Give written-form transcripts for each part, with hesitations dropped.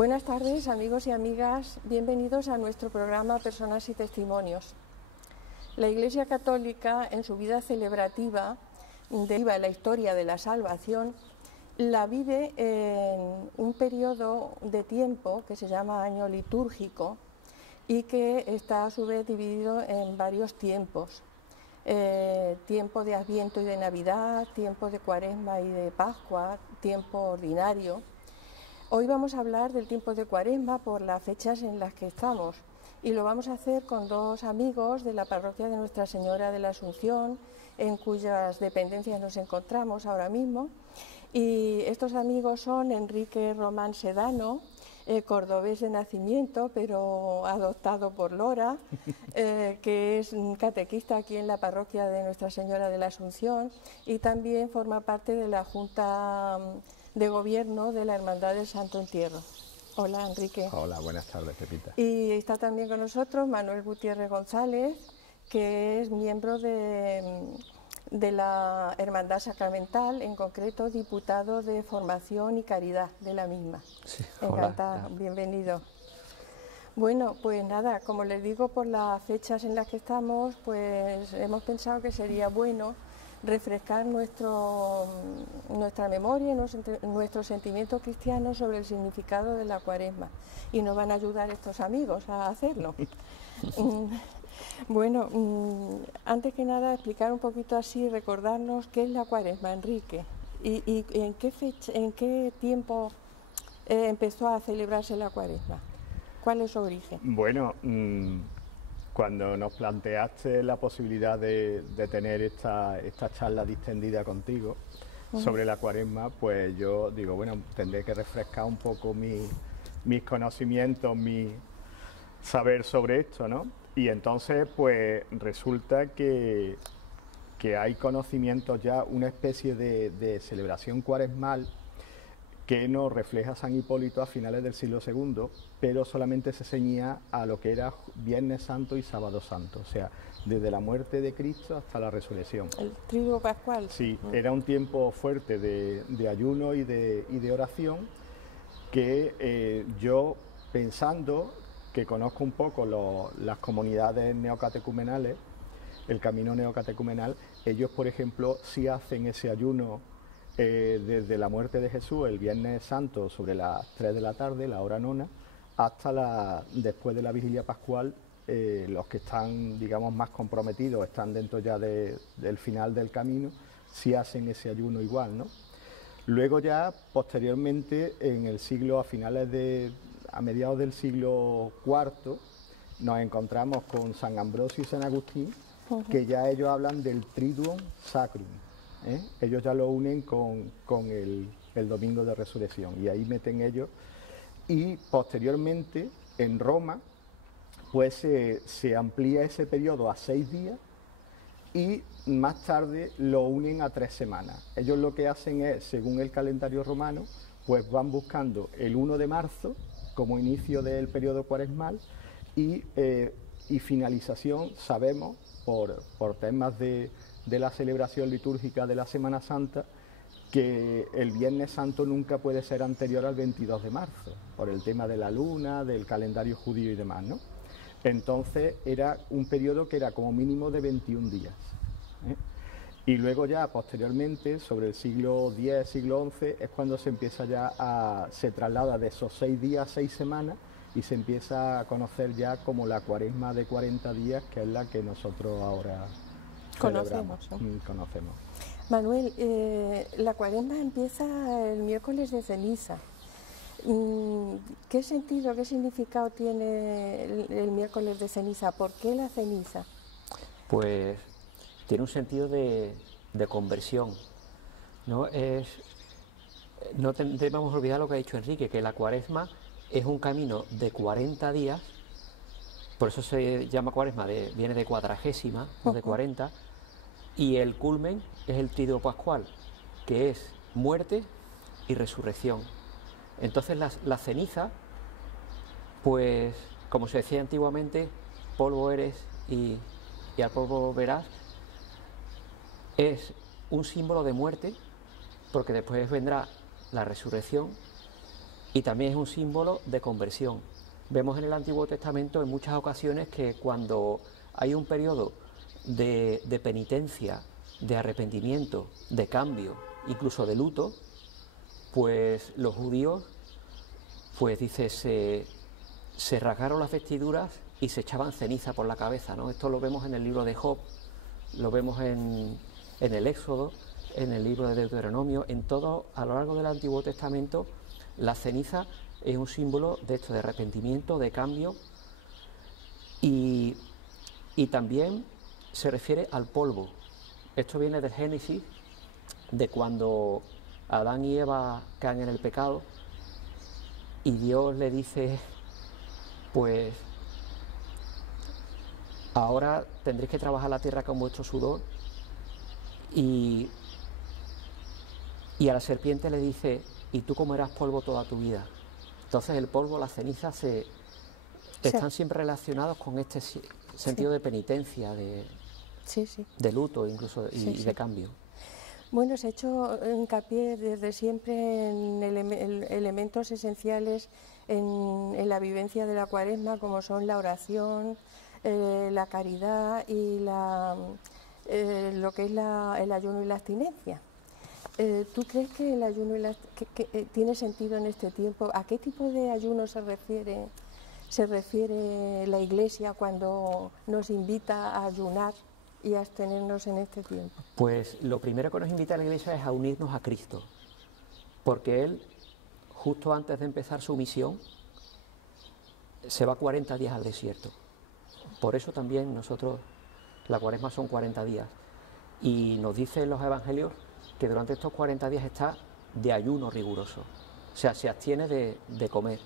Buenas tardes, amigos y amigas. Bienvenidos a nuestro programa Personas y Testimonios. La Iglesia Católica, en su vida celebrativa, deriva la historia de la salvación, la vive en un periodo de tiempo que se llama año litúrgico y que está a su vez dividido en varios tiempos. Tiempo de Adviento y de Navidad, tiempo de Cuaresma y de Pascua, tiempo ordinario. Hoy vamos a hablar del tiempo de Cuaresma por las fechas en las que estamos y lo vamos a hacer con dos amigos de la parroquia de Nuestra Señora de la Asunción, en cuyas dependencias nos encontramos ahora mismo. Y estos amigos son Enrique Román Sedano, cordobés de nacimiento, pero adoptado por Lora, que es catequista aquí en la parroquia de Nuestra Señora de la Asunción y también forma parte de la Junta de Gobierno de la Hermandad del Santo Entierro. Hola, Enrique. Hola, buenas tardes, Pepita. Y está también con nosotros Manuel Gutiérrez González, que es miembro de la Hermandad Sacramental, en concreto diputado de Formación y Caridad de la misma. Sí, encantado, hola. Bienvenido. Bueno, pues nada, como les digo, por las fechas en las que estamos, pues hemos pensado que sería bueno refrescar nuestra memoria y nuestros sentimientos cristianos sobre el significado de la Cuaresma, y nos van a ayudar estos amigos a hacerlo. Bueno, antes que nada explicar un poquito así, recordarnos qué es la Cuaresma, Enrique, y en qué fecha, en qué tiempo empezó a celebrarse la Cuaresma. ¿Cuál es su origen? Bueno, cuando nos planteaste la posibilidad de tener esta charla distendida contigo sobre la Cuaresma, pues yo digo, bueno, tendré que refrescar un poco mis conocimientos, mi saber sobre esto, ¿no? Y entonces, pues resulta que hay conocimientos ya, una especie de celebración cuaresmal que nos refleja San Hipólito a finales del siglo II, pero solamente se ceñía a lo que era Viernes Santo y Sábado Santo, o sea, desde la muerte de Cristo hasta la resurrección. El Triduo Pascual. Sí, era un tiempo fuerte de ayuno y de oración que yo, pensando que conozco un poco las comunidades neocatecumenales, el camino neocatecumenal, ellos, por ejemplo, sí hacen ese ayuno desde la muerte de Jesús, el Viernes Santo, sobre las 3 de la tarde, la hora nona, hasta después de la Vigilia Pascual. Los que están, digamos, más comprometidos, están dentro ya del final del camino, sí hacen ese ayuno igual, ¿no? Luego ya, posteriormente, a mediados del siglo IV, nos encontramos con San Ambrosio y San Agustín, que ya ellos hablan del Triduum Sacrum. Ellos ya lo unen con el Domingo de Resurrección, y ahí meten ellos. Y posteriormente, en Roma, pues se amplía ese periodo a 6 días y más tarde lo unen a 3 semanas. Ellos lo que hacen es, según el calendario romano, pues van buscando el 1 de marzo como inicio del periodo cuaresmal y finalización, sabemos, por temas de la celebración litúrgica de la Semana Santa, que el Viernes Santo nunca puede ser anterior al 22 de marzo, por el tema de la luna, del calendario judío y demás, ¿no? Entonces era un periodo que era como mínimo de 21 días. Y luego ya posteriormente, sobre el siglo X, siglo XI, es cuando se empieza se traslada de esos 6 días a 6 semanas y se empieza a conocer ya como la Cuaresma de 40 días, que es la que nosotros ahora conocemos. Conocemos. Manuel, la Cuaresma empieza el miércoles de ceniza. ¿Qué sentido, qué significado tiene el miércoles de ceniza? ¿Por qué la ceniza? Pues tiene un sentido de conversión, ¿no? No debemos olvidar lo que ha dicho Enrique, que la Cuaresma es un camino de 40 días, por eso se llama Cuaresma, viene de cuadragésima, no de 40, y el culmen es el Triduo Pascual, que es muerte y resurrección. Entonces la ceniza, pues como se decía antiguamente, polvo eres y al polvo verás, es un símbolo de muerte, porque después vendrá la resurrección, y también es un símbolo de conversión. Vemos en el Antiguo Testamento en muchas ocasiones que cuando hay un periodo de penitencia, de arrepentimiento, de cambio, incluso de luto, pues los judíos, pues dice, se rasgaron las vestiduras y se echaban ceniza por la cabeza, ¿no? Esto lo vemos en el libro de Job, lo vemos en el Éxodo, en el libro de Deuteronomio, en todo, a lo largo del Antiguo Testamento, la ceniza es un símbolo de esto, de arrepentimiento, de cambio, y también se refiere al polvo. Esto viene del Génesis, de cuando Adán y Eva caen en el pecado, y Dios le dice, pues ahora tendréis que trabajar la tierra con vuestro sudor, y a la serpiente le dice, y tú comerás polvo toda tu vida. Entonces el polvo, las cenizas están siempre relacionados con este sentido de penitencia, de luto incluso y de cambio. Bueno, se ha hecho hincapié desde siempre en elementos esenciales en la vivencia de la Cuaresma, como son la oración, la caridad y lo que es el ayuno y la abstinencia. ¿Tú crees que el ayuno que tiene sentido en este tiempo? ¿A qué tipo de ayuno se refiere la Iglesia cuando nos invita a ayunar y a abstenernos en este tiempo? Pues lo primero que nos invita la Iglesia es a unirnos a Cristo, porque Él, justo antes de empezar su misión, se va 40 días al desierto. Por eso también nosotros, la Cuaresma son 40 días, y nos dicen los Evangelios que durante estos 40 días está de ayuno riguroso, o sea, se abstiene de comer.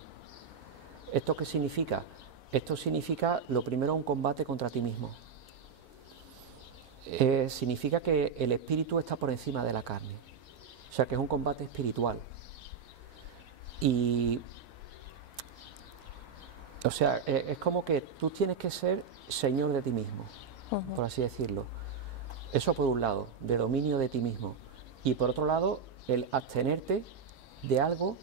¿Esto qué significa? Esto significa, lo primero, un combate contra ti mismo. Significa que el espíritu está por encima de la carne, o sea, que es un combate espiritual. Y, o sea, es como que tú tienes que ser señor de ti mismo, por así decirlo. Eso por un lado, de dominio de ti mismo. Y por otro lado, el abstenerte de algo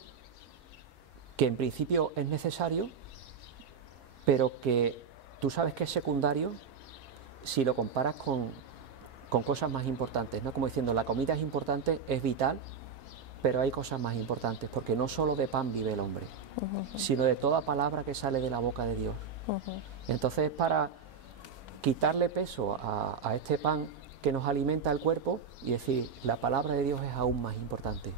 que en principio es necesario, pero que tú sabes que es secundario si lo comparas con cosas más importantes, ¿no? Como diciendo, la comida es importante, es vital, pero hay cosas más importantes, porque no solo de pan vive el hombre, sino de toda palabra que sale de la boca de Dios. Entonces, para quitarle peso a este pan que nos alimenta el cuerpo y decir, la palabra de Dios es aún más importante.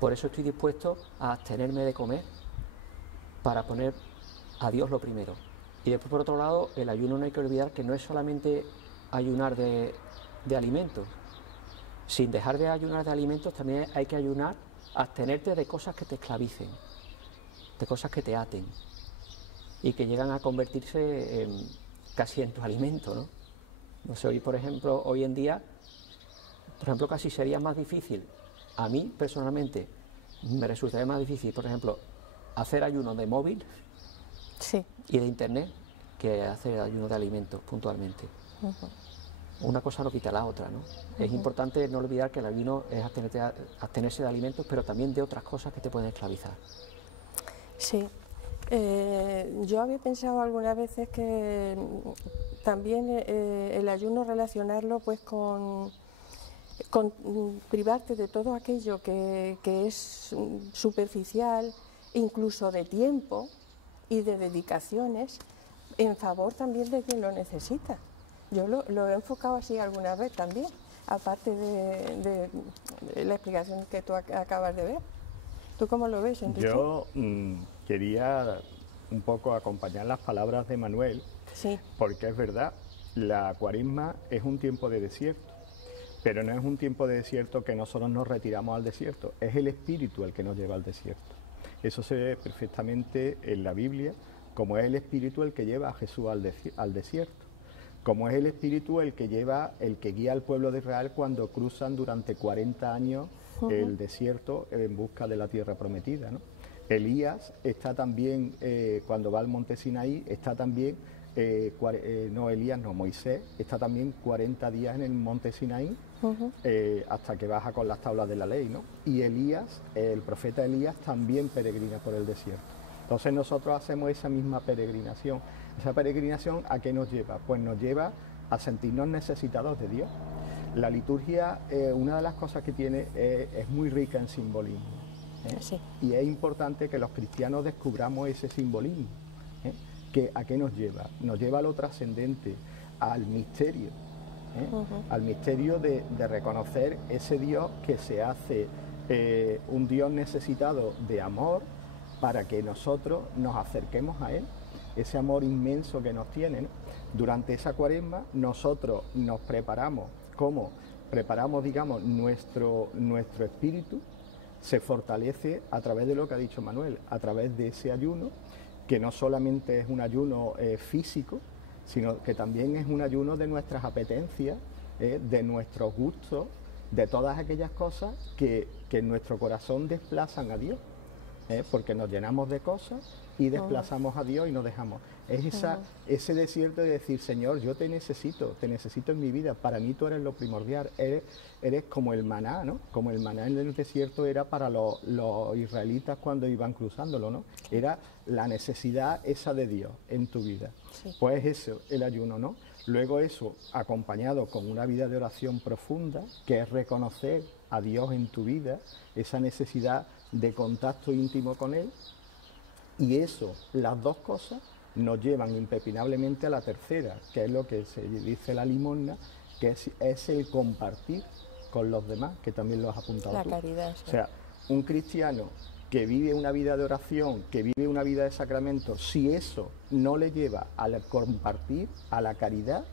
Por eso estoy dispuesto a abstenerme de comer, para poner a Dios lo primero. Y después, por otro lado, el ayuno no hay que olvidar que no es solamente ayunar de alimentos. Sin dejar de ayunar de alimentos, también hay que ayunar, abstenerte de cosas que te esclavicen, de cosas que te aten y que llegan a convertirse casi en tu alimento, ¿no? No sé, hoy en día, por ejemplo, casi sería más difícil, a mí personalmente, me resultaría más difícil, por ejemplo, hacer ayuno de móvil y de internet que hacer ayuno de alimentos puntualmente. Una cosa no quita la otra, ¿no? Es importante no olvidar que el ayuno es abstenerse de alimentos, pero también de otras cosas que te pueden esclavizar. Sí. Yo había pensado algunas veces que también el ayuno relacionarlo pues con privarte de todo aquello que es superficial, incluso de tiempo y de dedicaciones, en favor también de quien lo necesita. Yo lo he enfocado así alguna vez también, aparte de la explicación que tú acabas de ver. ¿Tú cómo lo ves, Enrique? Yo quería un poco acompañar las palabras de Manuel, porque es verdad, la Cuaresma es un tiempo de desierto, pero no es un tiempo de desierto que nosotros nos retiramos al desierto, es el Espíritu el que nos lleva al desierto. Eso se ve perfectamente en la Biblia, como es el Espíritu el que lleva a Jesús al desierto, como es el Espíritu el que guía al pueblo de Israel cuando cruzan durante 40 años el desierto en busca de la tierra prometida, ¿no? Elías está también, cuando va al monte Sinaí, está también Moisés está también 40 días en el monte Sinaí, hasta que baja con las tablas de la ley, ¿no? Y Elías, el profeta Elías, también peregrina por el desierto. Entonces nosotros hacemos esa misma peregrinación. ¿Esa peregrinación a qué nos lleva? Pues nos lleva a sentirnos necesitados de Dios. La liturgia, una de las cosas que tiene, es muy rica en simbolismo. Sí. Y es importante que los cristianos descubramos ese simbolismo. ¿A qué nos lleva? Nos lleva a lo trascendente, al misterio. Al misterio de reconocer ese Dios que se hace un Dios necesitado de amor para que nosotros nos acerquemos a Él, ese amor inmenso que nos tiene, ¿no? Durante esa Cuaresma nosotros nos preparamos, ¿cómo? Preparamos, digamos, nuestro espíritu, se fortalece a través de lo que ha dicho Manuel, a través de ese ayuno, que no solamente es un ayuno físico, sino que también es un ayuno de nuestras apetencias, de nuestros gustos, de todas aquellas cosas que en nuestro corazón desplazan a Dios, porque nos llenamos de cosas y desplazamos a Dios y nos dejamos. Es ese desierto de decir, Señor, yo te necesito en mi vida, para mí tú eres lo primordial, eres como el maná, ¿no? Como el maná en el desierto era para los israelitas cuando iban cruzándolo, ¿no? Era la necesidad esa de Dios en tu vida. Sí. Pues eso, el ayuno, ¿no? Luego eso, acompañado con una vida de oración profunda, que es reconocer a Dios en tu vida, esa necesidad de contacto íntimo con Él, y eso, las dos cosas, nos llevan impepinablemente a la tercera, que es lo que se dice la limosna, que es el compartir con los demás, que también lo has apuntado La tú. caridad, sí. O sea, un cristiano que vive una vida de oración, que vive una vida de sacramento, si eso no le lleva al compartir, a la caridad,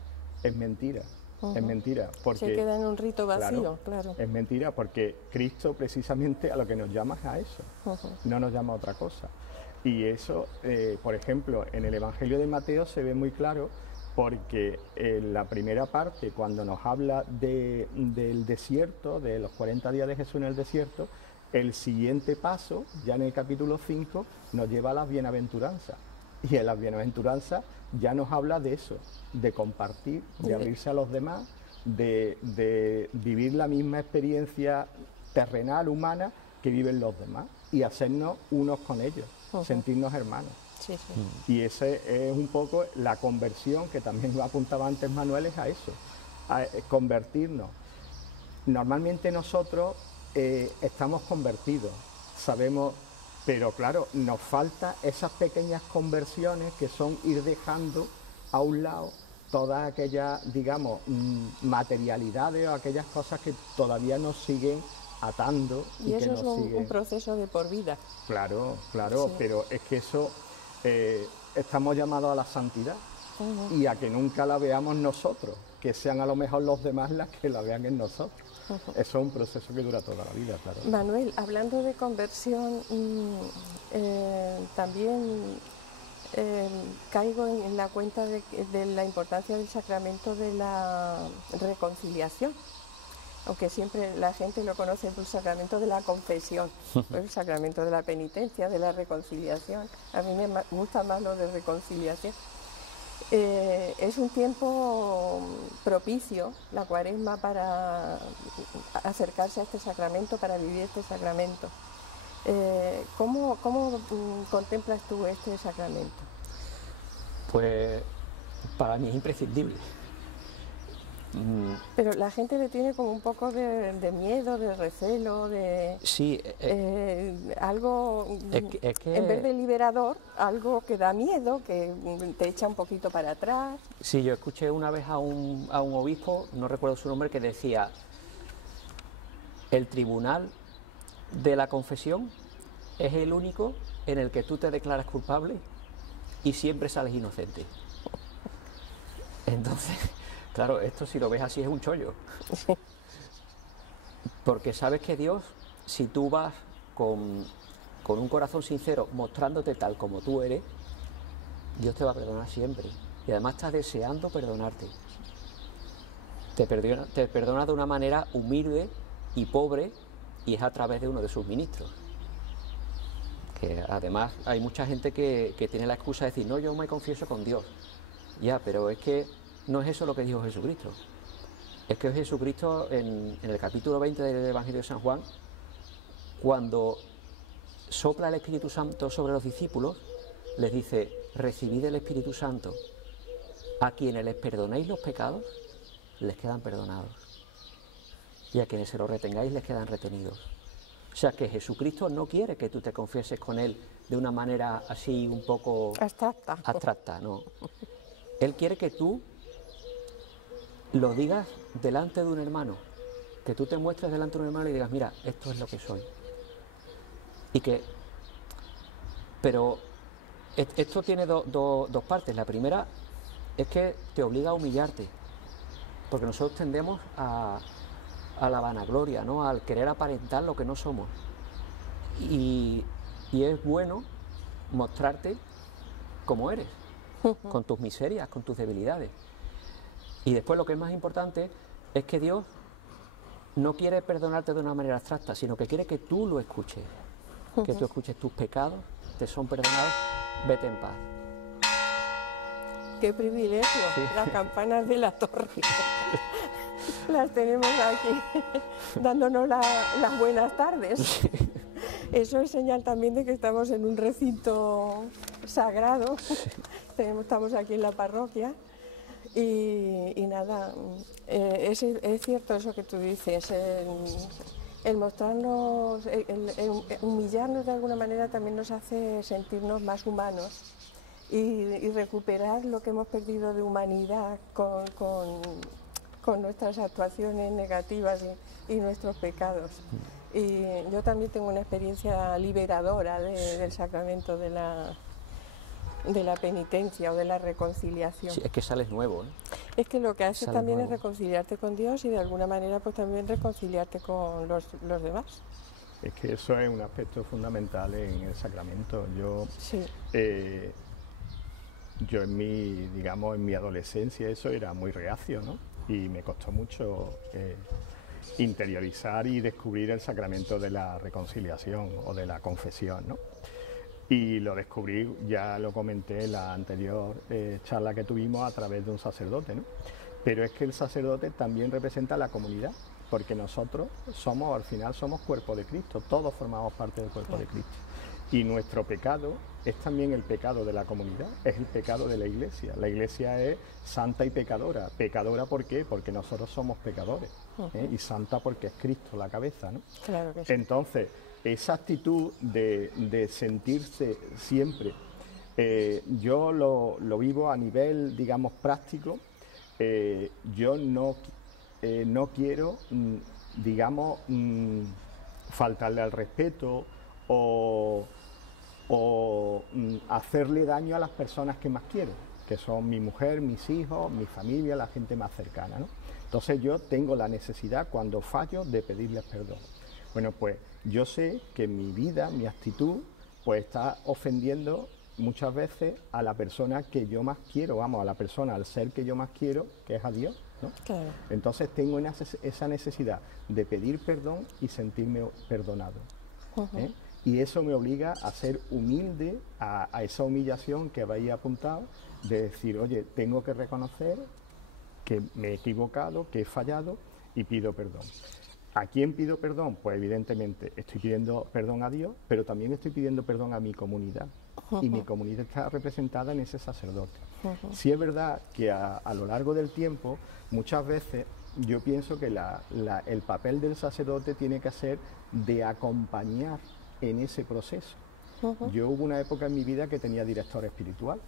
es mentira. Es mentira, porque se queda en un rito vacío, claro. Es mentira, porque Cristo precisamente a lo que nos llama es a eso, no nos llama a otra cosa. Y eso, por ejemplo, en el Evangelio de Mateo se ve muy claro, porque en la primera parte, cuando nos habla del desierto, de los 40 días de Jesús en el desierto, el siguiente paso, ya en el capítulo 5, nos lleva a las bienaventuranzas. Y en las bienaventuranzas ya nos habla de eso, de compartir, de abrirse a los demás, de vivir la misma experiencia terrenal, humana, que viven los demás, y hacernos unos con ellos, sentirnos hermanos. Sí, sí. Y ese es un poco la conversión, que también lo apuntaba antes Manuel, es a eso, a convertirnos. Normalmente nosotros estamos convertidos, sabemos, pero claro, nos falta esas pequeñas conversiones que son ir dejando a un lado todas aquellas, digamos, materialidades o aquellas cosas que todavía nos siguen atando. Y eso que es nos siguen... un proceso de por vida. Claro, claro, sí. Pero es que eso, estamos llamados a la santidad y a que nunca la veamos nosotros, que sean a lo mejor los demás las que la vean en nosotros. Eso es un proceso que dura toda la vida, claro. Manuel, hablando de conversión, también caigo en la cuenta de la importancia del sacramento de la reconciliación, aunque siempre la gente lo conoce por el sacramento de la confesión, el sacramento de la penitencia, de la reconciliación. A mí me gusta más lo de reconciliación. Es un tiempo propicio, la Cuaresma, para acercarse a este sacramento, para vivir este sacramento. ¿Cómo contemplas tú este sacramento? Pues para mí es imprescindible. Pero la gente le tiene como un poco de miedo, de recelo, de sí, algo, es que, en vez de liberador, algo que da miedo, que te echa un poquito para atrás. Sí, yo escuché una vez a un obispo, no recuerdo su nombre, que decía: el tribunal de la confesión es el único en el que tú te declaras culpable y siempre sales inocente. Entonces, claro, esto si lo ves así es un chollo. Porque sabes que Dios, si tú vas con un corazón sincero, mostrándote tal como tú eres, Dios te va a perdonar siempre. Y además está deseando perdonarte. Te perdona de una manera humilde y pobre, y es a través de uno de sus ministros. Que además hay mucha gente que tiene la excusa de decir: no, yo me confieso con Dios. Ya, pero es que no es eso lo que dijo Jesucristo. Es que Jesucristo en el capítulo 20 del Evangelio de San Juan, cuando sopla el Espíritu Santo sobre los discípulos, les dice: recibid el Espíritu Santo. A quienes les perdonéis los pecados, les quedan perdonados. Y a quienes se los retengáis, les quedan retenidos. O sea que Jesucristo no quiere que tú te confieses con Él de una manera así un poco abstracta, no. Él quiere que tú lo digas delante de un hermano, que tú te muestres delante de un hermano y digas: mira, esto es lo que soy. Pero esto tiene dos partes. La primera es que te obliga a humillarte, porque nosotros tendemos a la vanagloria, ¿no? Al querer aparentar lo que no somos. Y es bueno mostrarte como eres, con tus miserias, con tus debilidades. Y después, lo que es más importante es que Dios no quiere perdonarte de una manera abstracta, sino que quiere que tú lo escuches, que tú escuches: tus pecados te son perdonados, vete en paz. ¡Qué privilegio! Sí. Las campanas de la torre. Las tenemos aquí, dándonos las buenas tardes. Sí. Eso es señal también de que estamos en un recinto sagrado. Sí. Estamos aquí en la parroquia. Y nada, es cierto eso que tú dices, el mostrarnos, el humillarnos de alguna manera también nos hace sentirnos más humanos y recuperar lo que hemos perdido de humanidad con nuestras actuaciones negativas y nuestros pecados. Y yo también tengo una experiencia liberadora del sacramento de la penitencia o de la reconciliación. Sí, es que sales nuevo, ¿eh? Es que lo que hace también nuevo. Es reconciliarte con Dios y de alguna manera pues también reconciliarte con los demás. Es que eso es un aspecto fundamental en el sacramento. Yo en mi adolescencia eso era muy reacio, ¿no? Y me costó mucho interiorizar y descubrir el sacramento de la reconciliación o de la confesión, ¿no? Y lo descubrí, ya lo comenté en la anterior charla que tuvimos, a través de un sacerdote, ¿no? Pero es que el sacerdote también representa a la comunidad, porque nosotros al final somos cuerpo de Cristo, todos formamos parte del cuerpo de Cristo. Y nuestro pecado es también el pecado de la comunidad, es el pecado de la Iglesia. La Iglesia es santa y pecadora. ¿Pecadora por qué? Porque nosotros somos pecadores, y santa porque es Cristo la cabeza, ¿no? Claro que sí. Entonces, esa actitud de sentirse siempre, yo lo vivo a nivel, digamos, práctico. Yo no quiero, digamos, faltarle al respeto o hacerle daño a las personas que más quiero, que son mi mujer, mis hijos, mi familia, la gente más cercana, ¿no? Entonces yo tengo la necesidad, cuando fallo, de pedirles perdón. Bueno, pues yo sé que mi vida, mi actitud, pues está ofendiendo muchas veces a la persona que yo más quiero, a la persona, al ser que yo más quiero, que es a Dios, ¿no? Claro. Entonces tengo esa necesidad de pedir perdón y sentirme perdonado. Y eso me obliga a ser humilde, a esa humillación que habéis apuntado, de decir: oye, tengo que reconocer que me he equivocado, que he fallado y pido perdón. ¿A quién pido perdón? Pues evidentemente estoy pidiendo perdón a Dios, pero también estoy pidiendo perdón a mi comunidad. Y mi comunidad está representada en ese sacerdote. Sí es verdad que a lo largo del tiempo, muchas veces yo pienso que el papel del sacerdote tiene que ser de acompañar en ese proceso. Yo hubo una época en mi vida que tenía director espiritual.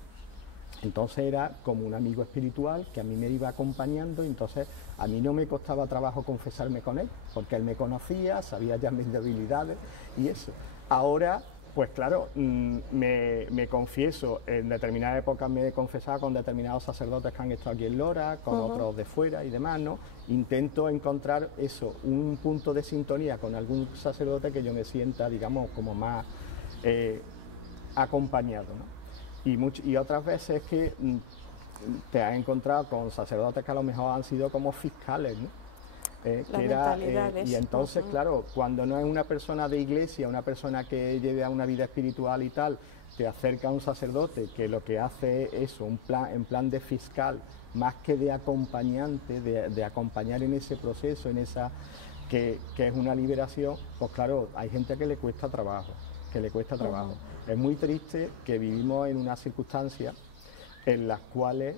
Entonces era como un amigo espiritual que a mí me iba acompañando, y entonces a mí no me costaba trabajo confesarme con él, porque él me conocía, sabía ya mis debilidades y eso. Ahora, pues claro, me confieso, en determinadas épocas me he confesado con determinados sacerdotes que han estado aquí en Lora, con otros de fuera y demás, ¿no? Intento encontrar eso, un punto de sintonía con algún sacerdote que yo me sienta, digamos, como más acompañado, ¿no? Y otras veces que te has encontrado con sacerdotes que a lo mejor han sido como fiscales, ¿no? mentalidades. Y entonces, claro, cuando no es una persona de iglesia, una persona que lleve a una vida espiritual y tal, te acerca a un sacerdote que lo que hace es eso, en plan de fiscal, más que de acompañante, de acompañar en ese proceso, en esa que es una liberación, pues claro, hay gente que le cuesta trabajo, Es muy triste que vivimos en unas circunstancias en las cuales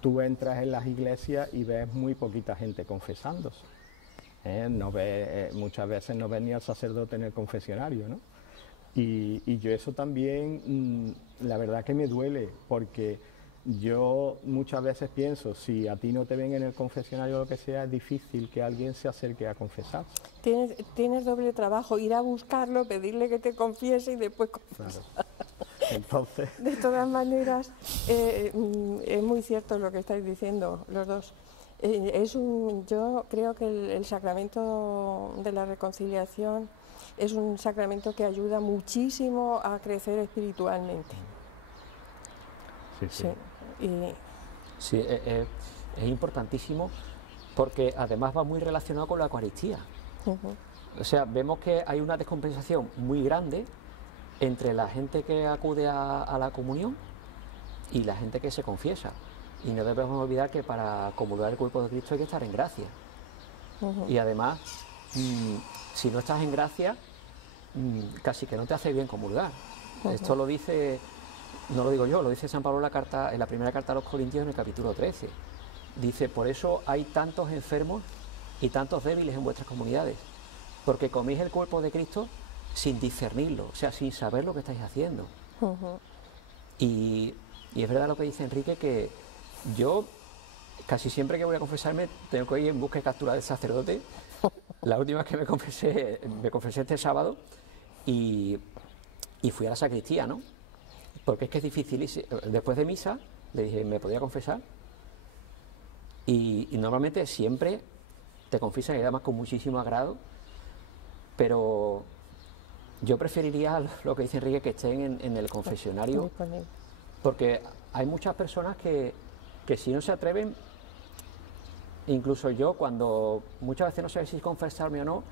tú entras en las iglesias y ves muy poquita gente confesándose. Muchas veces no ves ni al sacerdote en el confesionario, ¿no? Y yo eso también, la verdad que me duele, porque yo muchas veces pienso, si a ti no te ven en el confesionario o lo que sea, es difícil que alguien se acerque a confesar. Tienes doble trabajo, ir a buscarlo, pedirle que te confiese y después confesar. Claro. Entonces... De todas maneras, es muy cierto lo que estáis diciendo los dos. Yo creo que el sacramento de la reconciliación es un sacramento que ayuda muchísimo a crecer espiritualmente. Sí. Sí, es importantísimo porque además va muy relacionado con la Eucaristía. O sea, vemos que hay una descompensación muy grande entre la gente que acude a la comunión y la gente que se confiesa. Y no debemos olvidar que para comulgar el cuerpo de Cristo hay que estar en gracia. Y además, si no estás en gracia, casi que no te hace bien comulgar. Esto lo dice, no lo digo yo, lo dice San Pablo en la primera carta a los Corintios, en el capítulo 13. Dice, por eso hay tantos enfermos y tantos débiles en vuestras comunidades, porque coméis el cuerpo de Cristo sin discernirlo, o sea, sin saber lo que estáis haciendo. Y es verdad lo que dice Enrique, que yo casi siempre que voy a confesarme tengo que ir en busca y captura del sacerdote. La última vez que me confesé este sábado y fui a la sacristía, ¿no? Porque es que es difícil. Después de misa le dije, ¿me podía confesar? Y normalmente siempre te confiesan y además con muchísimo agrado, pero yo preferiría lo que dice Enrique, que estén en el confesionario, porque hay muchas personas que si no se atreven, incluso yo, cuando muchas veces no sabes si confesarme o no,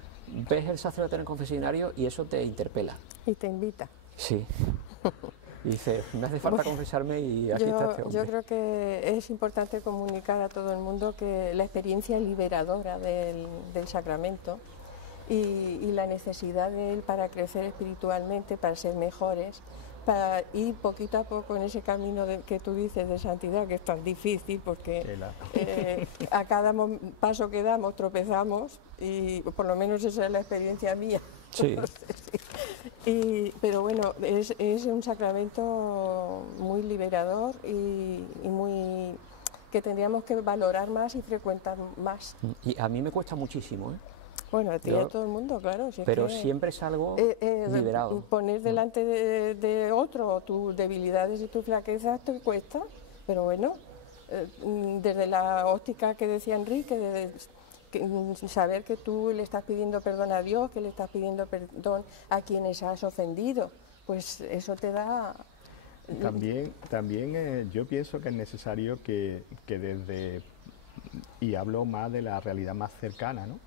ves el sacerdote en el confesionario y eso te interpela. Y te invita. Sí. Y dice, me hace falta confesarme y aquí está este hombre. Yo creo que es importante comunicar a todo el mundo que la experiencia liberadora del sacramento y la necesidad de él para crecer espiritualmente, para ser mejores, para ir poquito a poco en ese camino que tú dices de santidad, que es tan difícil porque a cada paso que damos tropezamos, y por lo menos esa es la experiencia mía. Sí. Pero bueno, es un sacramento muy liberador y muy que tendríamos que valorar más y frecuentar más. Y a mí me cuesta muchísimo, ¿eh? Bueno, a ti y a todo el mundo, claro. Si pero siempre salgo liberado. Poner delante de otro tus debilidades y tus flaquezas te cuesta, pero bueno, desde la óptica que decía Enrique, saber que tú le estás pidiendo perdón a Dios, que le estás pidiendo perdón a quienes has ofendido, pues eso te da... También yo pienso que es necesario que desde... Y hablo más de la realidad más cercana, ¿no?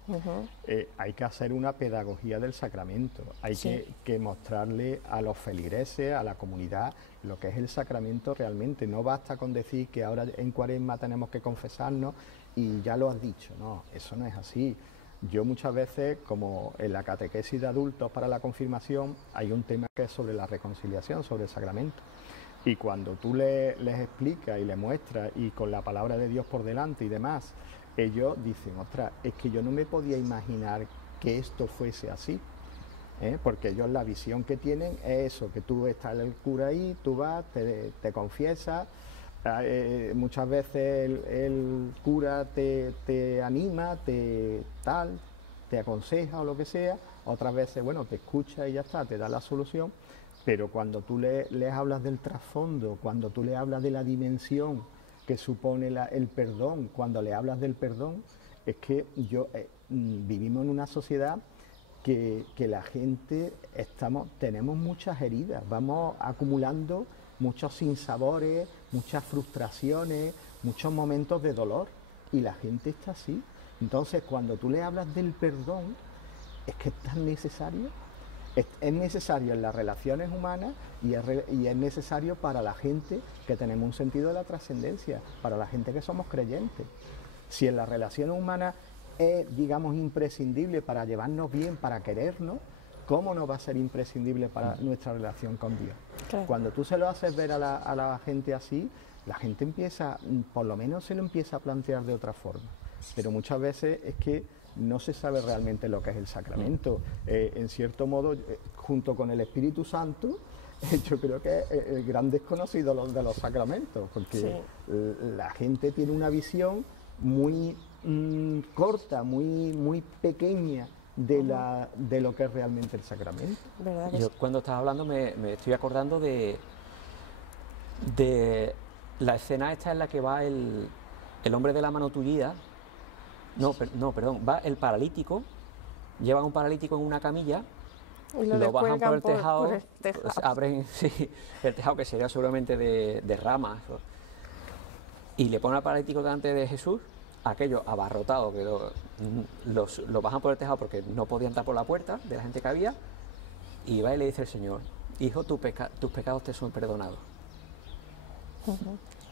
Hay que hacer una pedagogía del sacramento, hay que mostrarle a los feligreses, a la comunidad, lo que es el sacramento realmente. No basta con decir que ahora en Cuaresma tenemos que confesarnos y ya lo has dicho, no, eso no es así. Yo muchas veces, como en la catequesis de adultos para la confirmación, hay un tema que es sobre la reconciliación, sobre el sacramento. Y cuando tú les explicas y les muestras, y con la palabra de Dios por delante y demás, ellos dicen, ostras, es que yo no me podía imaginar que esto fuese así, porque ellos la visión que tienen es eso, que tú estás el cura ahí, tú vas, te confiesas, muchas veces el cura te anima, te aconseja o lo que sea, otras veces, bueno, te escucha y ya está, te da la solución. Pero cuando tú les hablas del trasfondo, cuando tú le hablas de la dimensión que supone el perdón, cuando le hablas del perdón, es que vivimos en una sociedad que la gente tenemos muchas heridas, vamos acumulando muchos sinsabores, muchas frustraciones, muchos momentos de dolor. y la gente está así. Entonces, cuando tú le hablas del perdón, es que es tan necesario. Es necesario en las relaciones humanas y es necesario para la gente que tenemos un sentido de la trascendencia, para la gente que somos creyentes. Si en las relaciones humanas es, digamos, imprescindible para llevarnos bien, para querernos, ¿cómo no va a ser imprescindible para nuestra relación con Dios? Claro. Cuando tú se lo haces ver a la gente así, la gente empieza, por lo menos se lo empieza a plantear de otra forma. Pero muchas veces es que no se sabe realmente lo que es el sacramento. En cierto modo, junto con el Espíritu Santo, yo creo que es el gran desconocido de los sacramentos, porque sí, la gente tiene una visión muy corta, muy pequeña de lo que es realmente el sacramento. Yo cuando estás hablando me estoy acordando de la escena esta en la que va el hombre de la mano tullida. Perdón, va el paralítico, llevan un paralítico en una camilla, y lo bajan por el tejado, por el tejado. Pues abren el tejado, que sería seguramente de ramas, y le ponen al paralítico delante de Jesús, aquello abarrotado, que lo bajan por el tejado porque no podían entrar por la puerta de la gente que había, y va y le dice el Señor: hijo, tus pecados te son perdonados.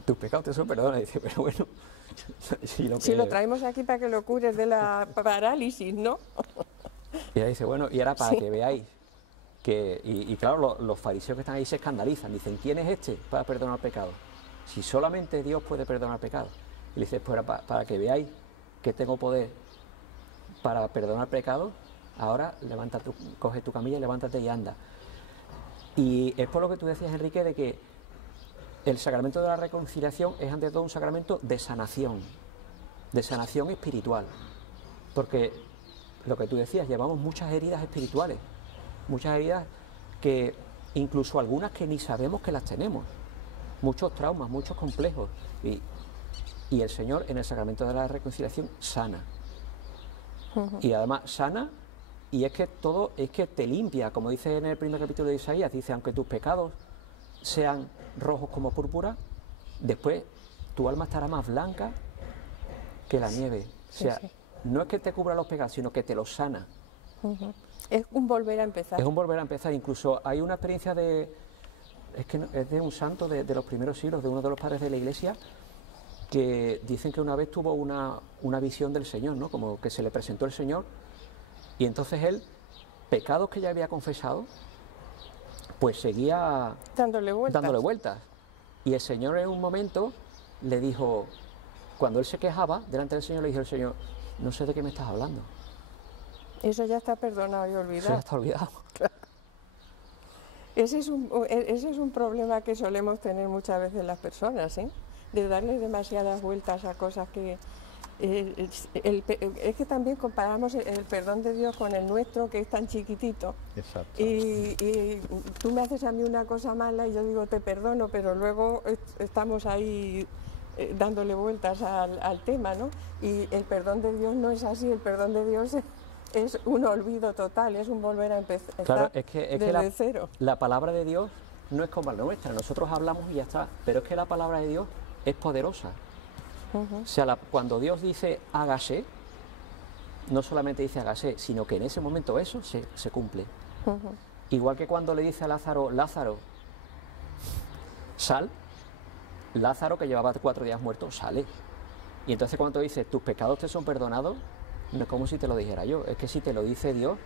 Tus pecados te son perdonados. Y dice, pero bueno, si lo traemos aquí para que lo cures de la parálisis, ¿no? Y ella dice, bueno, y ahora para que veáis que, y claro, los fariseos que están ahí se escandalizan, dicen, ¿quién es este para perdonar pecados? Si solamente Dios puede perdonar pecados. Y le dice, pues para que veáis que tengo poder para perdonar pecados, ahora coge tu camilla, levántate y anda. Y es por lo que tú decías, Enrique, de que el sacramento de la reconciliación es ante todo un sacramento de sanación espiritual, porque lo que tú decías, llevamos muchas heridas espirituales, muchas heridas que incluso algunas que ni sabemos que las tenemos, muchos traumas, muchos complejos, y el Señor en el sacramento de la reconciliación sana, y además sana, y es que te limpia, como dice en el primer capítulo de Isaías, dice, aunque tus pecados sean rojos como púrpura, después tu alma estará más blanca que la nieve. O sea, no es que te cubra los pecados, sino que te los sana. Es un volver a empezar. Es un volver a empezar. Incluso hay una experiencia es de un santo de los primeros siglos, de uno de los padres de la Iglesia, que dicen que una vez tuvo una visión del Señor, ¿no? Como que se le presentó el Señor, y entonces él, pecados que ya había confesado, pues seguía dándole vueltas. Y el Señor en un momento le dijo, cuando él se quejaba delante del Señor, le dijo el Señor, no sé de qué me estás hablando. Eso ya está perdonado y olvidado. Eso ya está olvidado. Ese es un problema que solemos tener muchas veces las personas, ¿eh? De darle demasiadas vueltas a cosas que... es que también comparamos el perdón de Dios con el nuestro, que es tan chiquitito. Exacto. Y tú me haces a mí una cosa mala y yo digo te perdono, pero luego estamos ahí dándole vueltas al tema, ¿no? Y el perdón de Dios no es así, el perdón de Dios es un olvido total, es un volver a empezar claro, es que desde cero. La palabra de Dios no es como la nuestra, nosotros hablamos y ya está, pero es que la palabra de Dios es poderosa. O sea, cuando Dios dice hágase, no solamente dice hágase, sino que en ese momento eso se cumple. Igual que cuando le dice a Lázaro, Lázaro, sal, Lázaro, que llevaba 4 días muerto, sale. Y entonces cuando dice, tus pecados te son perdonados, no es como si te lo dijera yo, es que si te lo dice Dios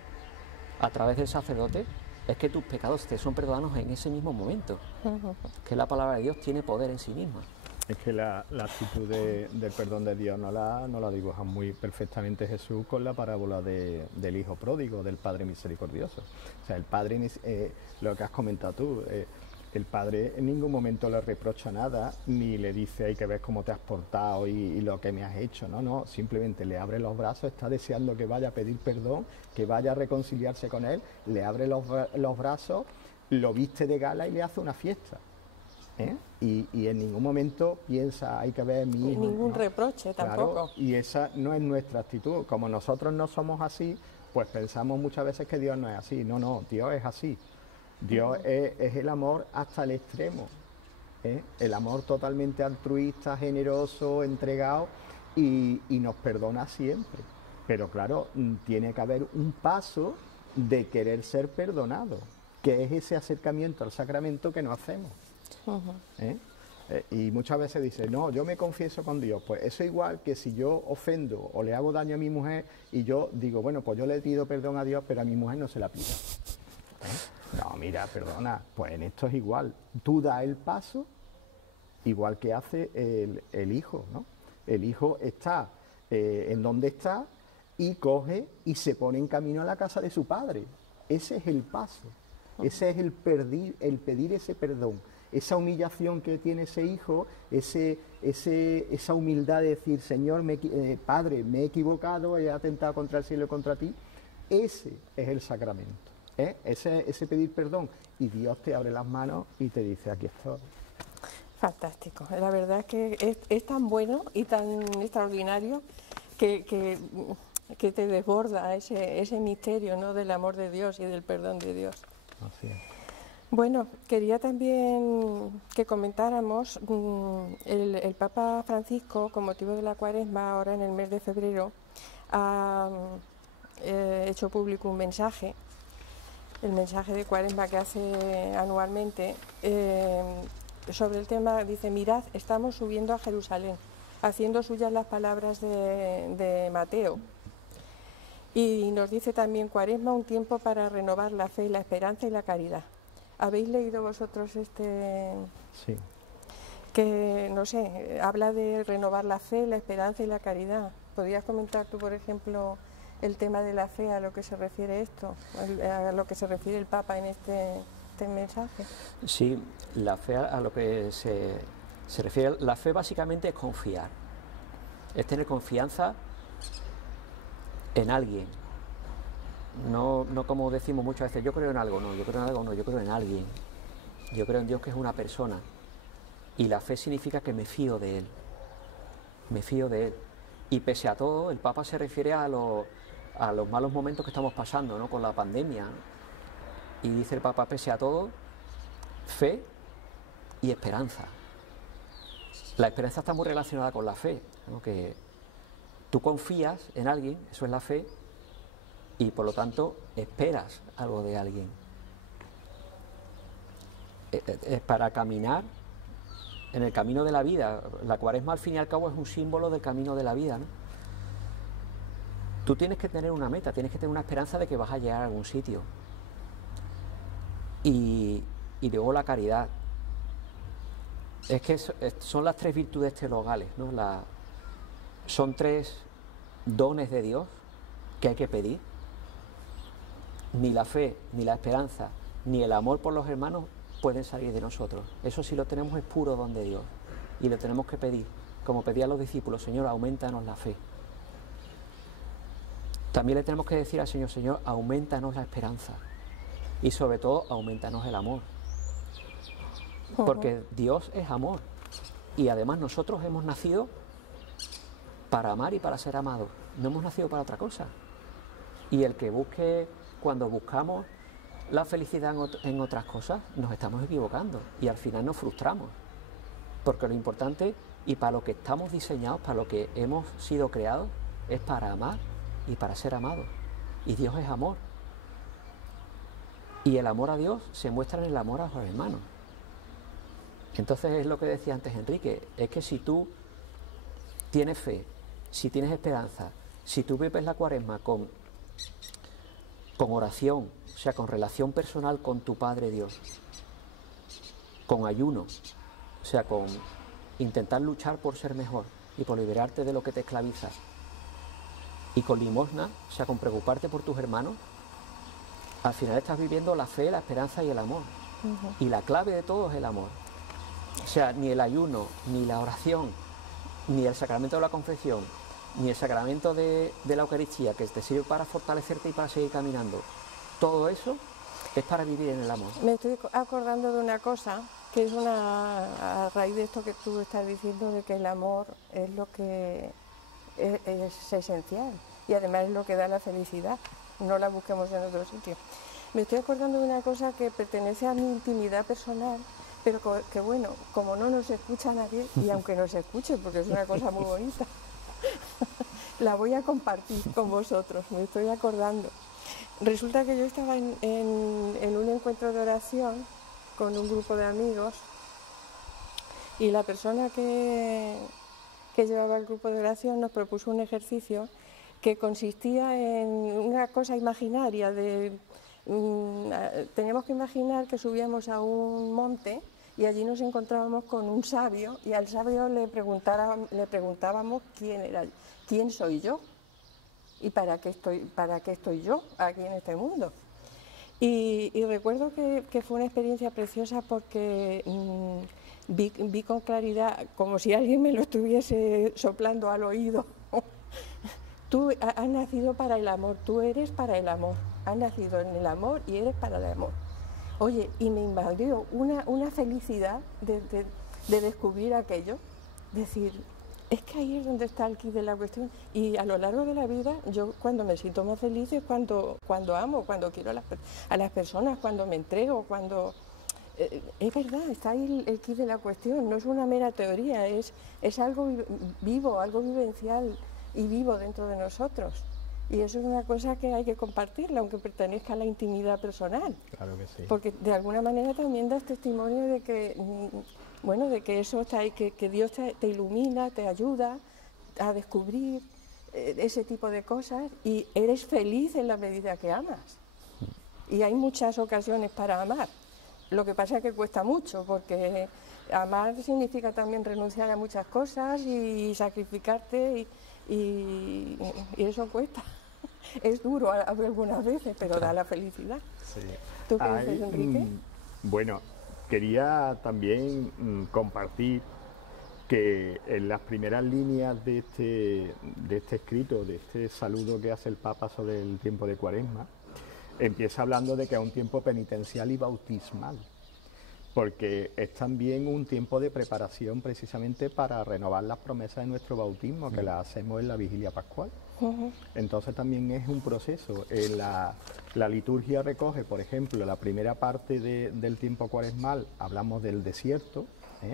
a través del sacerdote, es que tus pecados te son perdonados en ese mismo momento. Que la palabra de Dios tiene poder en sí misma. Es que la actitud del perdón de Dios no la dibuja muy perfectamente Jesús con la parábola del hijo pródigo, del Padre misericordioso. O sea, el Padre, lo que has comentado tú, el Padre en ningún momento le reprocha nada, ni le dice hay que ver cómo te has portado y lo que me has hecho, no, simplemente le abre los brazos, está deseando que vaya a pedir perdón, que vaya a reconciliarse con él, le abre los brazos, lo viste de gala y le hace una fiesta. Y en ningún momento piensa hay que ver mi hijo. Ningún reproche tampoco. Claro, y esa no es nuestra actitud. Como nosotros no somos así, pues pensamos muchas veces que Dios no es así. No, Dios es así. Dios es el amor hasta el extremo. El amor totalmente altruista, generoso, entregado. y nos perdona siempre. Pero claro, tiene que haber un paso de querer ser perdonado, que es ese acercamiento al sacramento que no hacemos. Y muchas veces dice, no, yo me confieso con Dios. Pues eso es igual que si yo ofendo o le hago daño a mi mujer y yo digo, bueno, pues yo le pido perdón a Dios, pero a mi mujer no se la pido. No, mira, perdona, pues en esto es igual. Tú das el paso, igual que hace el hijo, ¿no? El hijo está en donde está y coge y se pone en camino a la casa de su padre. Ese es el paso, ese es el pedir ese perdón. Esa humillación que tiene ese hijo, esa humildad de decir, Señor, Padre, me he equivocado, he atentado contra el cielo y contra ti, ese es el sacramento, ese pedir perdón. Y Dios te abre las manos y te dice, aquí estoy. Fantástico. La verdad es que es tan bueno y tan extraordinario que te desborda ese misterio, ¿no?, del amor de Dios y del perdón de Dios. Así es. Bueno, quería también que comentáramos el Papa Francisco, con motivo de la Cuaresma, ahora en el mes de febrero, ha hecho público un mensaje, el mensaje de Cuaresma que hace anualmente, sobre el tema. Dice, mirad, estamos subiendo a Jerusalén, haciendo suyas las palabras de Mateo. Y nos dice también, Cuaresma, un tiempo para renovar la fe, la esperanza y la caridad. ¿Habéis leído vosotros Sí. Que, no sé, habla de renovar la fe, la esperanza y la caridad? ¿Podrías comentar tú, por ejemplo, el tema de la fe, a lo que se refiere esto, a lo que se refiere el Papa en este mensaje? Sí, la fe a lo que se refiere, la fe básicamente es confiar, es tener confianza en alguien. No como decimos muchas veces, yo creo en algo, no, yo creo en algo, no, yo creo en alguien. Yo creo en Dios, que es una persona. Y la fe significa que me fío de Él. Me fío de Él. Y pese a todo, el Papa se refiere a los malos momentos que estamos pasando, ¿no?, con la pandemia. Y dice el Papa, pese a todo, fe y esperanza. La esperanza está muy relacionada con la fe, ¿no?, que tú confías en alguien, eso es la fe, y por lo tanto esperas algo de alguien. Para caminar en el camino de la vida, la Cuaresma al fin y al cabo es un símbolo del camino de la vida, ¿no? Tú tienes que tener una meta, tienes que tener una esperanza de que vas a llegar a algún sitio. Y luego la caridad. Es que son las tres virtudes teologales, ¿no? Son tres dones de Dios que hay que pedir. Ni la fe, ni la esperanza, ni el amor por los hermanos pueden salir de nosotros. Eso, si lo tenemos, es puro don de Dios. Y lo tenemos que pedir, como pedían los discípulos, Señor, aumentanos la fe. También le tenemos que decir al Señor, Señor, aumentanos la esperanza. Y sobre todo, aumentanos el amor. Porque Dios es amor. Y además nosotros hemos nacido para amar y para ser amados. No hemos nacido para otra cosa. Y el que busque, cuando buscamos la felicidad en otras cosas, nos estamos equivocando y al final nos frustramos. Porque lo importante y para lo que estamos diseñados, para lo que hemos sido creados, es para amar y para ser amados. Y Dios es amor. Y el amor a Dios se muestra en el amor a los hermanos. Entonces es lo que decía antes Enrique, es que si tú tienes fe, si tienes esperanza, si tú vives la Cuaresma con oración, o sea, con relación personal con tu Padre Dios, con ayuno, o sea, con intentar luchar por ser mejor y por liberarte de lo que te esclaviza, y con limosna, o sea, con preocuparte por tus hermanos, al final estás viviendo la fe, la esperanza y el amor. Y la clave de todo es el amor. O sea, ni el ayuno, ni la oración, ni el sacramento de la confesión, ni el sacramento de la Eucaristía, que te sirve para fortalecerte y para seguir caminando, todo eso es para vivir en el amor. Me estoy acordando de una cosa, que es a raíz de esto que tú estás diciendo, de que el amor es lo que es esencial y además es lo que da la felicidad, no la busquemos en otro sitio. Me estoy acordando de una cosa que pertenece a mi intimidad personal, pero que bueno, como no nos escucha nadie, y aunque nos escuche, porque es una cosa muy bonita, la voy a compartir con vosotros, me estoy acordando. Resulta que yo estaba en un encuentro de oración con un grupo de amigos y la persona que llevaba el grupo de oración nos propuso un ejercicio que consistía en una cosa imaginaria teníamos que imaginar que subíamos a un monte y allí nos encontrábamos con un sabio y al sabio le preguntábamos quién soy yo y para qué estoy yo aquí en este mundo. Y recuerdo que fue una experiencia preciosa porque vi con claridad, como si alguien me lo estuviese soplando al oído. Tú has nacido para el amor, tú eres para el amor, has nacido en el amor y eres para el amor. Oye, y me invadió una felicidad de descubrir aquello, decir, es que ahí es donde está el quid de la cuestión. Y a lo largo de la vida, yo cuando me siento más feliz es cuando amo, cuando quiero a las personas, cuando me entrego, cuando... es verdad, está ahí el quid de la cuestión, no es una mera teoría, es algo vivo, algo vivencial y vivo dentro de nosotros. Y eso es una cosa que hay que compartirla, aunque pertenezca a la intimidad personal. Claro que sí. Porque de alguna manera también das testimonio de que, bueno, de que eso está ahí, que Dios te ilumina, te ayuda a descubrir ese tipo de cosas y eres feliz en la medida que amas. Y hay muchas ocasiones para amar. Lo que pasa es que cuesta mucho, porque amar significa también renunciar a muchas cosas y sacrificarte y eso cuesta. Es duro algunas veces, pero da la felicidad. Sí. ¿Tú qué dices, Enrique? Bueno, quería también compartir que en las primeras líneas de este escrito, de este saludo que hace el Papa sobre el tiempo de Cuaresma, empieza hablando de que es un tiempo penitencial y bautismal, porque es también un tiempo de preparación precisamente para renovar las promesas de nuestro bautismo, que las hacemos en la vigilia pascual. Entonces también es un proceso. La liturgia recoge, por ejemplo, la primera parte del tiempo cuaresmal, hablamos del desierto,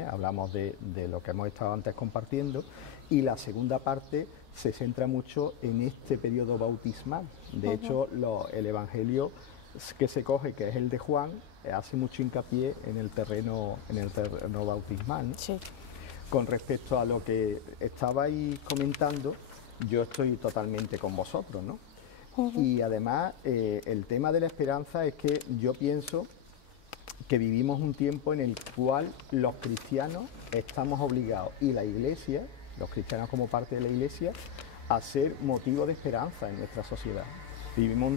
hablamos de lo que hemos estado antes compartiendo, y la segunda parte se centra mucho en este periodo bautismal. De hecho, el Evangelio que se coge, que es el de Juan, hace mucho hincapié en el terreno bautismal, ¿no? Sí. Con respecto a lo que estabais comentando, yo estoy totalmente con vosotros, ¿no? Y además, el tema de la esperanza es que yo pienso que vivimos un tiempo en el cual los cristianos estamos obligados, y la Iglesia, los cristianos como parte de la Iglesia, a ser motivo de esperanza en nuestra sociedad. Vivimos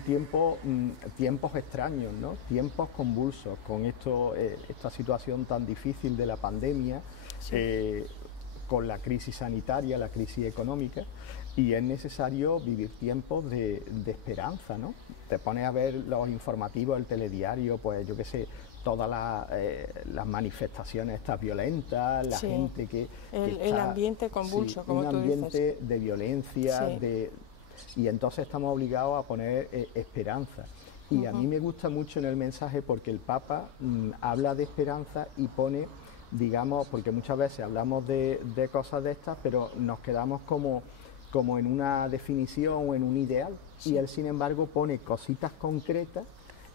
un tiempos extraños, ¿no? Tiempos convulsos, con esta situación tan difícil de la pandemia, sí. Con la crisis sanitaria, la crisis económica, y es necesario vivir tiempos de esperanza, ¿no? Te pones a ver los informativos, el telediario, pues yo qué sé, todas las manifestaciones estas violentas, la gente que el ambiente convulso, sí, como tú dices. Un ambiente de violencia, sí. Y entonces estamos obligados a poner esperanza. Y a mí me gusta mucho en el mensaje porque el Papa habla de esperanza y pone, digamos, porque muchas veces hablamos de cosas de estas, pero nos quedamos como en una definición o en un ideal, sí. Y él, sin embargo, pone cositas concretas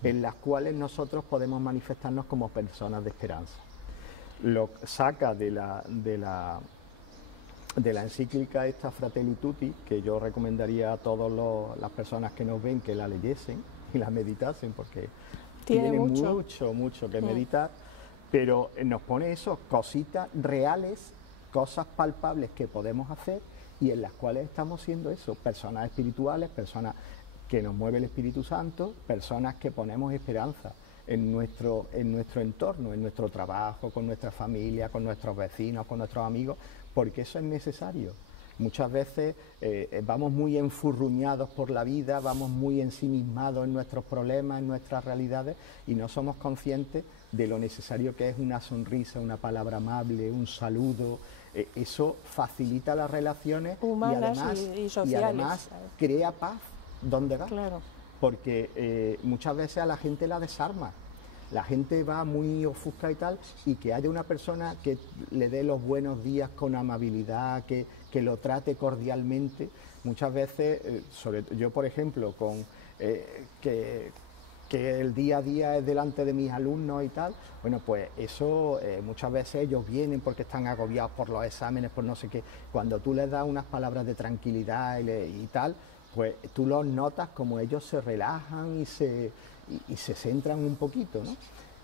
en las cuales nosotros podemos manifestarnos como personas de esperanza. Lo saca de la encíclica esta Fratelli Tutti, que yo recomendaría a todas las personas que nos ven que la leyesen y la meditasen, porque tiene mucho que meditar, pero nos pone eso, cositas reales, cosas palpables que podemos hacer y en las cuales estamos siendo eso, personas espirituales, personas que nos mueve el Espíritu Santo, personas que ponemos esperanza en nuestro entorno, en nuestro trabajo, con nuestra familia, con nuestros vecinos, con nuestros amigos, porque eso es necesario. Muchas veces vamos muy enfurruñados por la vida, vamos muy ensimismados en nuestros problemas, en nuestras realidades, y no somos conscientes de lo necesario que es una sonrisa, una palabra amable, un saludo. Eso facilita las relaciones humanas y sociales. Y además crea paz donde va. Claro. Porque muchas veces a la gente la desarma. la gente va muy ofuscada y tal, y que haya una persona que le dé los buenos días con amabilidad, que lo trate cordialmente. Muchas veces, yo por ejemplo, que el día a día es delante de mis alumnos y tal, bueno, pues eso muchas veces ellos vienen porque están agobiados por los exámenes, por no sé qué. Cuando tú les das unas palabras de tranquilidad y tal, pues tú los notas como ellos se relajan y se centran un poquito, ¿no?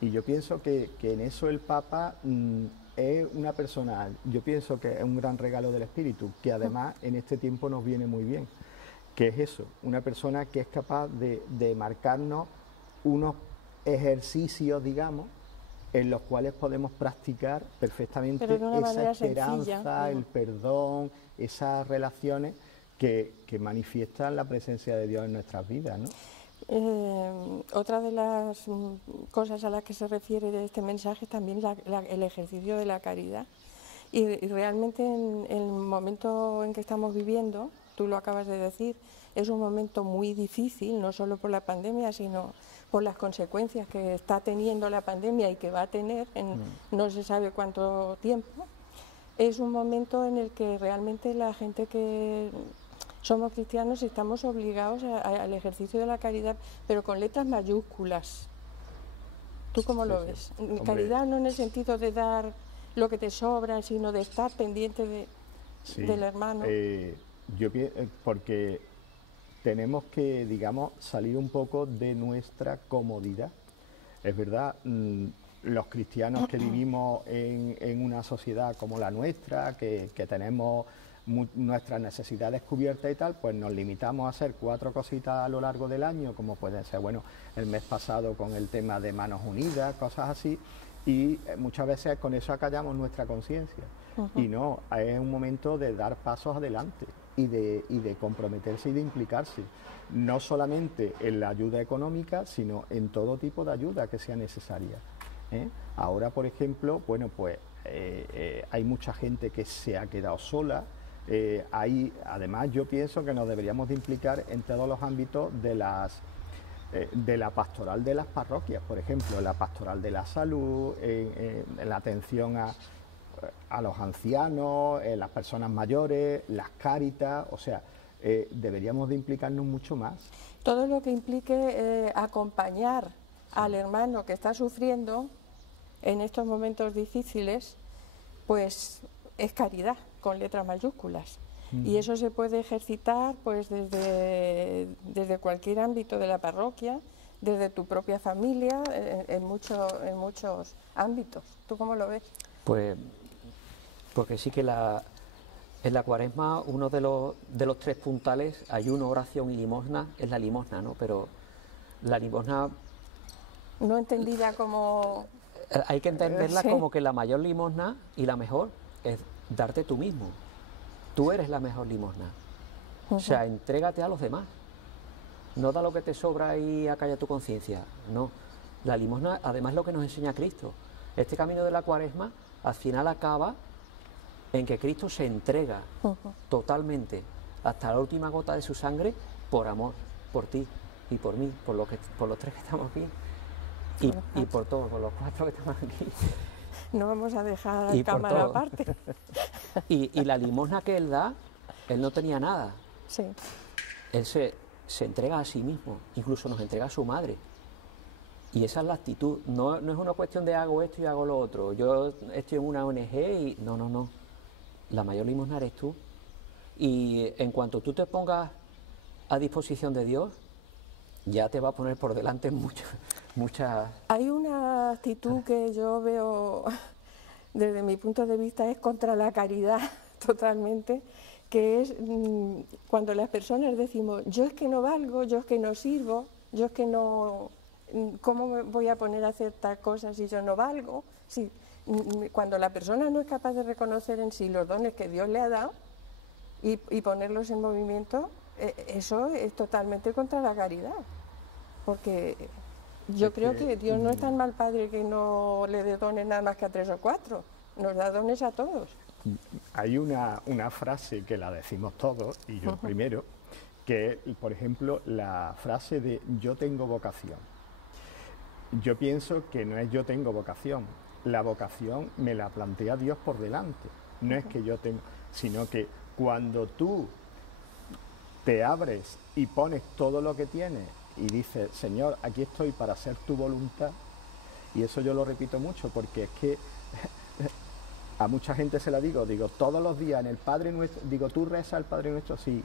Y yo pienso que en eso el Papa es una persona, yo pienso que es un gran regalo del Espíritu, que además en este tiempo nos viene muy bien, que es eso, una persona que es capaz de marcarnos unos ejercicios, digamos, en los cuales podemos practicar perfectamente esa esperanza, sencilla, el perdón, esas relaciones que manifiestan la presencia de Dios en nuestras vidas, ¿no? Otra de las cosas a las que se refiere de este mensaje es también el ejercicio de la caridad. Y realmente en el momento en que estamos viviendo, tú lo acabas de decir, es un momento muy difícil, no solo por la pandemia, sino por las consecuencias que está teniendo la pandemia y que va a tener en no se sabe cuánto tiempo. Es un momento en el que realmente la gente que somos cristianos estamos obligados al ejercicio de la caridad, pero con letras mayúsculas. ¿Tú cómo lo ves? Hombre. Caridad no en el sentido de dar lo que te sobra, sino de estar pendiente del hermano. Porque tenemos que, digamos, salir un poco de nuestra comodidad. Es verdad, los cristianos que vivimos en una sociedad como la nuestra, que tenemos nuestras necesidades cubiertas y tal, pues nos limitamos a hacer 4 cositas a lo largo del año, como pueden ser, bueno, el mes pasado con el tema de Manos Unidas, cosas así, y muchas veces con eso acallamos nuestra conciencia. Y no, es un momento de dar pasos adelante y de comprometerse y de implicarse, no solamente en la ayuda económica, sino en todo tipo de ayuda que sea necesaria. Ahora, por ejemplo, bueno, pues hay mucha gente que se ha quedado sola. Además, yo pienso que nos deberíamos de implicar en todos los ámbitos de la pastoral de las parroquias, por ejemplo, la pastoral de la salud, en la atención a los ancianos, las personas mayores, las cáritas, o sea, deberíamos de implicarnos mucho más. Todo lo que implique acompañar al hermano que está sufriendo en estos momentos difíciles, pues es caridad, con letras mayúsculas. Y eso se puede ejercitar pues desde cualquier ámbito de la parroquia, desde tu propia familia, en muchos ámbitos. ¿Tú cómo lo ves? Pues porque sí que en la Cuaresma uno de los 3 puntales, ayuno, oración y limosna, es la limosna, ¿no? Pero la limosna... No entendida como... Hay que entenderla como que la mayor limosna y la mejor es darte tú mismo. Tú eres la mejor limosna. O sea, entrégate a los demás. No da lo que te sobra y acalla tu conciencia. No. La limosna, además, es lo que nos enseña Cristo. Este camino de la Cuaresma, al final acaba en que Cristo se entrega totalmente, hasta la última gota de su sangre, por amor, por ti y por mí, por los 3 que estamos aquí. Y por todos, por los 4 que estamos aquí. No vamos a dejar la cámara aparte. Y la limosna que él da, él no tenía nada. Sí. Él se entrega a sí mismo, incluso nos entrega a su madre. Y esa es la actitud. No es una cuestión de hago esto y hago lo otro. Yo estoy en una ONG y... No. La mayor limosna eres tú. Y en cuanto tú te pongas a disposición de Dios, ya te va a poner por delante muchas... Hay una actitud que yo veo, desde mi punto de vista, es contra la caridad totalmente, que es cuando las personas decimos, yo es que no valgo, yo es que no sirvo, yo es que no... ¿Cómo me voy a poner a hacer tal cosa si yo no valgo? Si, cuando la persona no es capaz de reconocer en sí los dones que Dios le ha dado y ponerlos en movimiento, eso es totalmente contra la caridad. Porque yo creo que Dios no es tan mal padre que no le dé dones nada más que a 3 o 4, nos da dones a todos. Hay una frase que la decimos todos, y yo primero, que es, por ejemplo, la frase de yo tengo vocación. yo pienso que no es yo tengo vocación, la vocación me la plantea Dios por delante, no es que yo tengo, sino que cuando tú te abres y pones todo lo que tienes y dices, Señor, aquí estoy para hacer tu voluntad, y eso yo lo repito mucho porque es que a mucha gente se la digo todos los días en el Padre Nuestro, digo, tú rezas el Padre Nuestro, sí,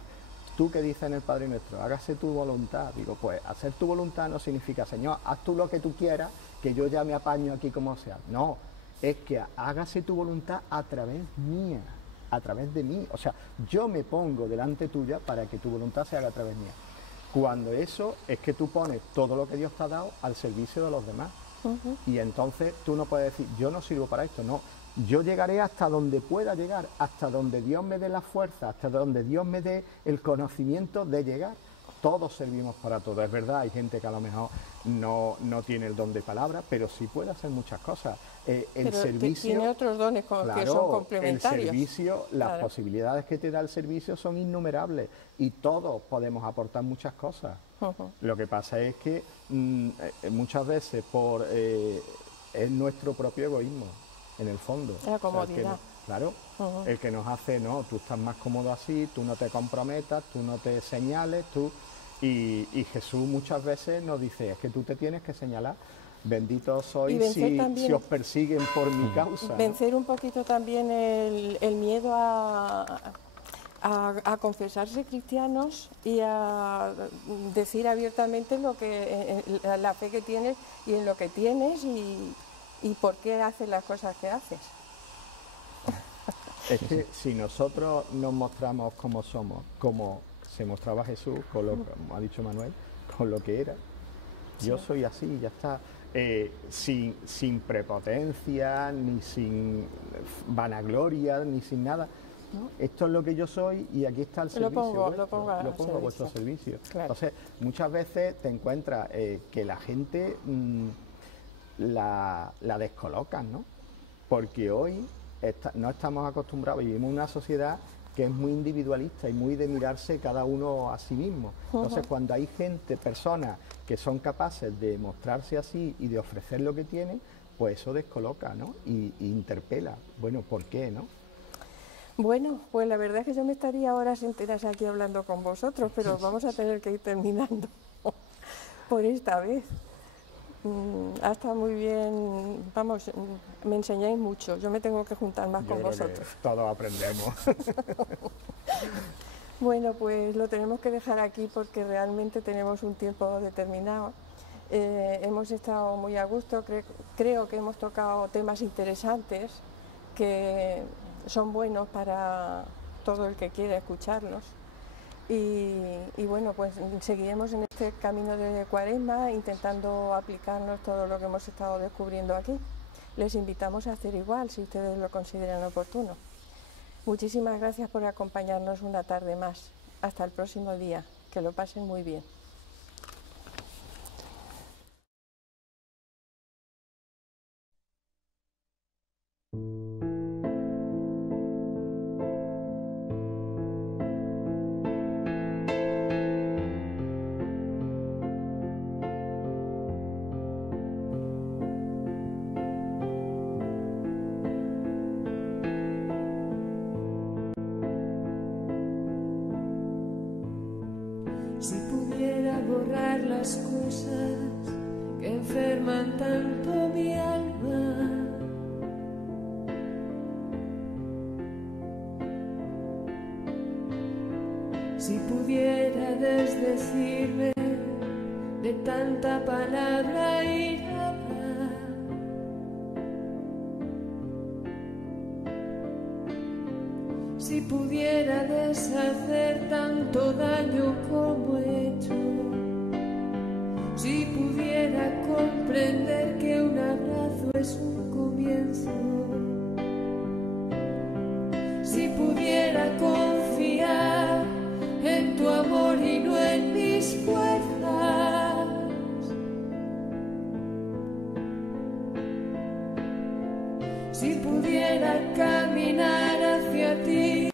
tú que dices en el Padre Nuestro, hágase tu voluntad, digo, pues hacer tu voluntad no significa, Señor, haz tú lo que tú quieras, que yo ya me apaño aquí como sea, no, es que hágase tu voluntad a través mía, a través de mí, o sea, yo me pongo delante tuya para que tu voluntad se haga a través mía. Cuando eso es que tú pones todo lo que Dios te ha dado al servicio de los demás. Y entonces tú no puedes decir, yo no sirvo para esto, no. Yo llegaré hasta donde pueda llegar, hasta donde Dios me dé la fuerza, hasta donde Dios me dé el conocimiento de llegar. Todos servimos para todo, es verdad, hay gente que a lo mejor no tiene el don de palabra, pero sí puede hacer muchas cosas. El servicio tiene otros dones que son complementarios. El servicio, las posibilidades que te da el servicio son innumerables y todos podemos aportar muchas cosas. Lo que pasa es que muchas veces es nuestro propio egoísmo, en el fondo. La comodidad. Claro, el que nos hace, no, tú estás más cómodo así, tú no te comprometas, tú no te señales, y Jesús muchas veces nos dice, es que tú te tienes que señalar, benditos sois si os persiguen por mi causa. Vencer, ¿no?, un poquito también el miedo a confesarse cristianos y a decir abiertamente la fe que tienes y en lo que tienes y por qué haces las cosas que haces. Es que si nosotros nos mostramos como somos, como se mostraba Jesús, como ha dicho Manuel, con lo que era, yo soy así, ya está, sin prepotencia, ni sin vanagloria, ni sin nada, ¿no? Esto es lo que yo soy y aquí está el servicio. Lo pongo a vuestro servicio. Claro. Entonces, muchas veces te encuentras que la gente la descolocan, ¿no? Porque hoy no estamos acostumbrados, vivimos en una sociedad que es muy individualista y muy de mirarse cada uno a sí mismo. Entonces, cuando hay personas que son capaces de mostrarse así y de ofrecer lo que tienen, pues eso descoloca, ¿no? Y interpela. Bueno, ¿por qué, no? Bueno, pues la verdad es que yo me estaría horas enteras aquí hablando con vosotros, pero vamos a tener que ir terminando por esta vez. Ha estado muy bien, vamos, me enseñáis mucho, yo me tengo que juntar más con vosotros. Todos aprendemos. Bueno, pues lo tenemos que dejar aquí porque realmente tenemos un tiempo determinado. Hemos estado muy a gusto, creo que hemos tocado temas interesantes que son buenos para todo el que quiera escucharlos. Y bueno, pues seguiremos en este camino de Cuaresma intentando aplicarnos todo lo que hemos estado descubriendo aquí. Les invitamos a hacer igual si ustedes lo consideran oportuno. Muchísimas gracias por acompañarnos una tarde más. Hasta el próximo día. Que lo pasen muy bien. Si pudiera borrar las cosas que enferman tanto mi alma, si pudiera desdecirme de tanta palabra irada, si pudiera deshacer tanto daño como he hecho, si pudiera comprender que un abrazo es un comienzo, si pudiera confiar en tu amor y no en mis fuerzas, si pudiera caminar hacia ti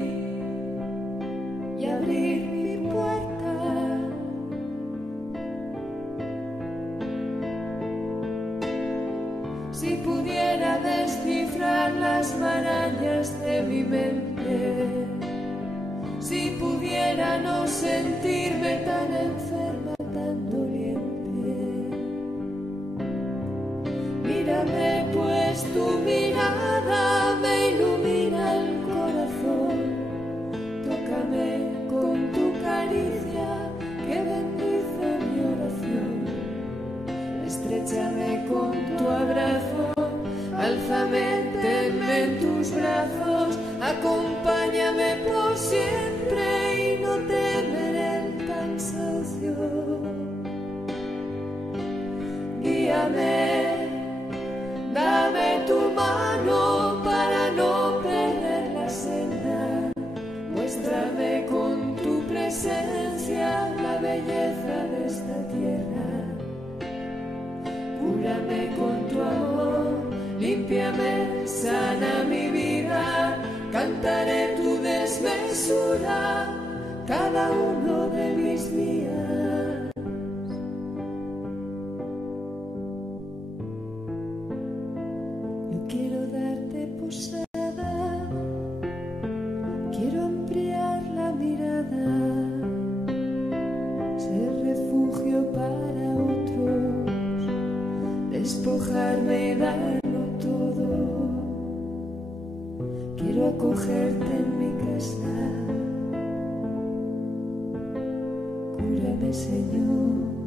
y abrir mi puerta, mi mente. Si pudiera no sentirme tan enferma, tan doliente. Mírame, pues tu mirada me ilumina el corazón. Tócame con tu caricia que bendice mi oración. Estréchame con tu abrazo, álzame, tenme en tus brazos, acompáñame por siempre y no temeré el cansancio. Guíame, dame tu mano para no perder la senda. Muéstrame con tu presencia la belleza de esta tierra. Cúrame con tu amor, límpiame, sana mi vida. Cantaré tu desmesura cada uno de mis días. Yo quiero darte posada, quiero ampliar la mirada, ser refugio para otros, despojarme y darlo todo. Quiero acogerte en mi casa. Cúrame, Señor.